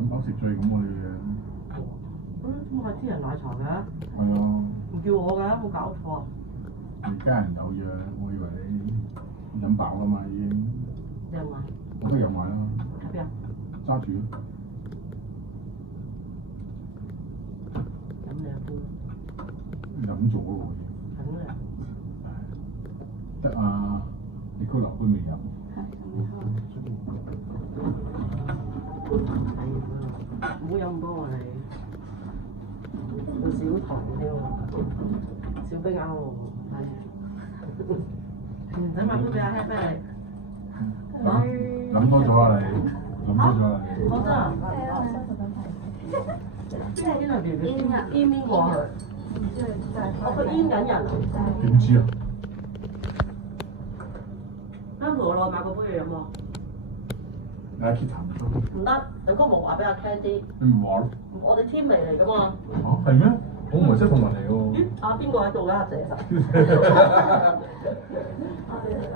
咁飽食醉咁我哋嘅。咁係天人奶茶嘅，係啊，唔叫我嘅，冇搞錯啊！你家人有約，我以為你飲飽啦嘛已經。你有買？我都有買啦。喺邊啊？揸住咯。飲兩杯。飲咗咯喎。飲啦。得啊，你佢留杯未飲？係啊，唔好飲咁多啊你。少糖添喎，少冰啱喎，係。唔使買杯俾阿 Head 咩你？飲多咗啦你，飲多咗啦你。我真係。邊度邊邊個啊？我佢煙緊人。點知啊？啱陪我落去買個杯嘢飲喎。你喺 Kita 唔得。唔得，有個無話俾阿 Ken 知。你唔話咯？我哋 team 嚟㗎嘛。嚇係咩？我唔係識同人嚟喎。咦？啊邊個喺度㗎？阿姐實。阿姐嚟㗎。